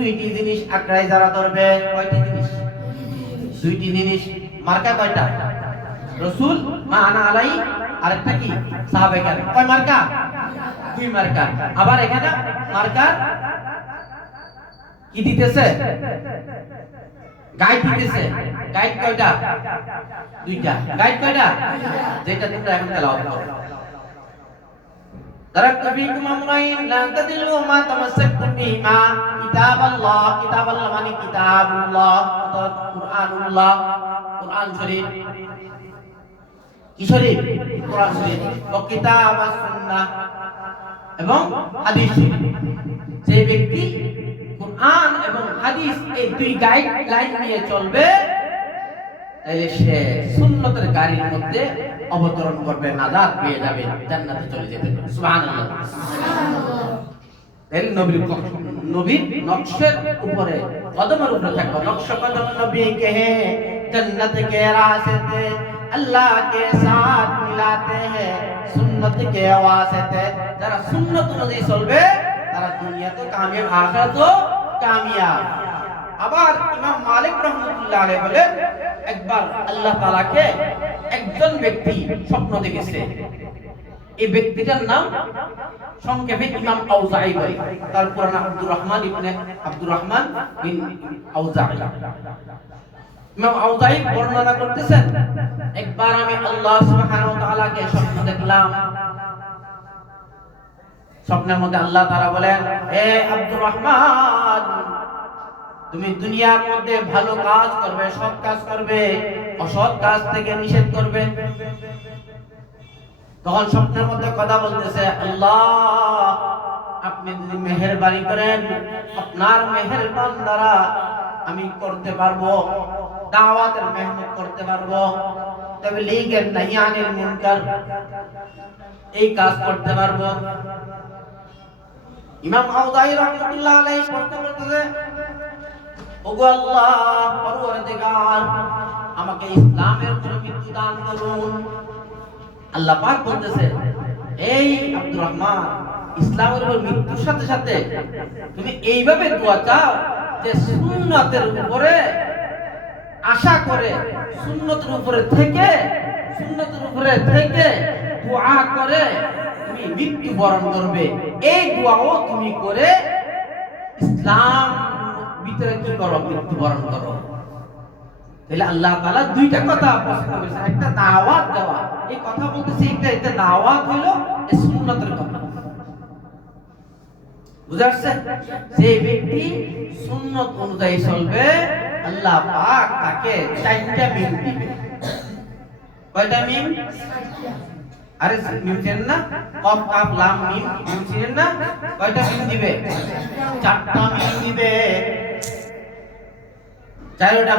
দুইটি জিনিস আঁকড়ায় যারা ধরবে, কয়টি জিনিস? দুইটি জিনিস। মার্কা কয়টা? রাসূল, মা আনা আলাই, আরেকটা কি? সাহাবে কেরাম। কয় মার্কা? দুই মার্কা। আবার এখানে মার্কা কি দিতেছে? গাইড দিতেছে। গাইড কয়টা? দুইটা। গাইড কয়টা? যেটা তোমরা এখন তেলাওয়াত করো। তারাকতু ফীকুম আমরাইন লা তাদিল্লু মা তামাসসাকতুম বিহিমা কিতাবাল্লাহ। কিতাবাল্লাহ মানে কিতাবুল্লাহ, অর্থাৎ কুরআনুল্লাহ, কুরআন শরীফ। কি শরীফ? কুরআন শরীফ। ওয়া কিতাবাস সুন্নাহ, এবং হাদিস শরীফ। যে ব্যক্তি কুরআন এবং হাদিস এই দুই গাইডলাইন নিয়ে চলবে, তাহলে সে সুন্নতের গাড়ির মধ্যে অবতরণ করবে, নাজাত পেয়ে যাবে, জান্নাতে চলে যেতে পারবে। সুবহানাল্লাহ, সুবহানাল্লাহ। তাহলে নবীর নকশের উপরে, কদমের উপরে থাকবে। নকশ কদম নবী কে হ্যাঁ, जन्नत के रास्ते अल्लाह के साथ मिलाते हैं, सुन्नत के वास्ते। যারা সুন্নত অনুযায়ী চলবে তারা দুনিয়াতে কামিয়াব, আখিরাতেও কামিয়াব। আবার ইমাম মালিক রাহমাতুল্লাহ আলাইহি বলেন, একবার আল্লাহ তাআলাকে একজন ব্যক্তি স্বপ্ন দেখেছে। এই ব্যক্তিটার নাম সংক্ষেপে ইমাম আউজাঈ বলে। তার পুরো নাম আব্দুর রহমান বিন আউজাঈ। ইমাম আউজাঈ বর্ণনা করতেছেন, একবার আমি আল্লাহ সুবহানাহু ওয়া তাআলাকে স্বপ্ন দেখলাম। স্বপ্নের মধ্যে আল্লাহ তাআলা বলেন, হে আব্দুর রহমান, তুমি দুনিয়ার মধ্যে ভালো কাজ করবে, সৎ কাজ করবে, অসৎ কাজ থেকে নিষেধ করবে। তখন স্বপ্নের মধ্যে কথা বলতেছে, আল্লাহ আপনি যদি মেহেরবানি করেন, আপনার মেহেরবান দ্বারা আমি করতে পারবো, দাওয়াতের মেহনত করতে পারবো, তাবলীগের নাহি আনিল মুনকার এই কাজ করতে পারবো। ইমাম আউজাঈ রাহমাতুল্লাহ আলাইহি প্রশ্ন করতেছে, ওগো আল্লাহ পরওয়ারদিগার, আমাকে ইসলামের উপর মৃত্যু দান করুন। আল্লাহ পাক বলতেছে, এই আব্দুর রহমান, ইসলামের উপর মৃত্যুর সাথে সাথে তুমি এইভাবে দোয়া চাও যে সুন্নতের উপরে আশা করে, সুন্নতের উপরে থেকে দোয়া করে তুমি মৃত্যু বরণ করবে। এই দোয়াও তুমি করে ইসলাম ভিতরে কি করো? মৃত্যু বরণ করো। তাহলে আল্লাহ তাআলা দুইটা কথা পছন্দ করেছেন, একটা দাওয়াত দেওয়া, এই কথা বলতেছে, একটা দাওয়াত হলো এই সুন্নতের কথা। বুঝা আসছে? যে ব্যক্তি সুন্নত অনুযায়ী চলবে, আল্লাহ পাক তাকে 4টা মিম দিবে। কয়টা মিম? আরে মিম চেনেন না? কফ কাফ লাম মিম, মিম চেনেন না? কয়টা মিম দিবে? 4টা মিম দিবে। 4টা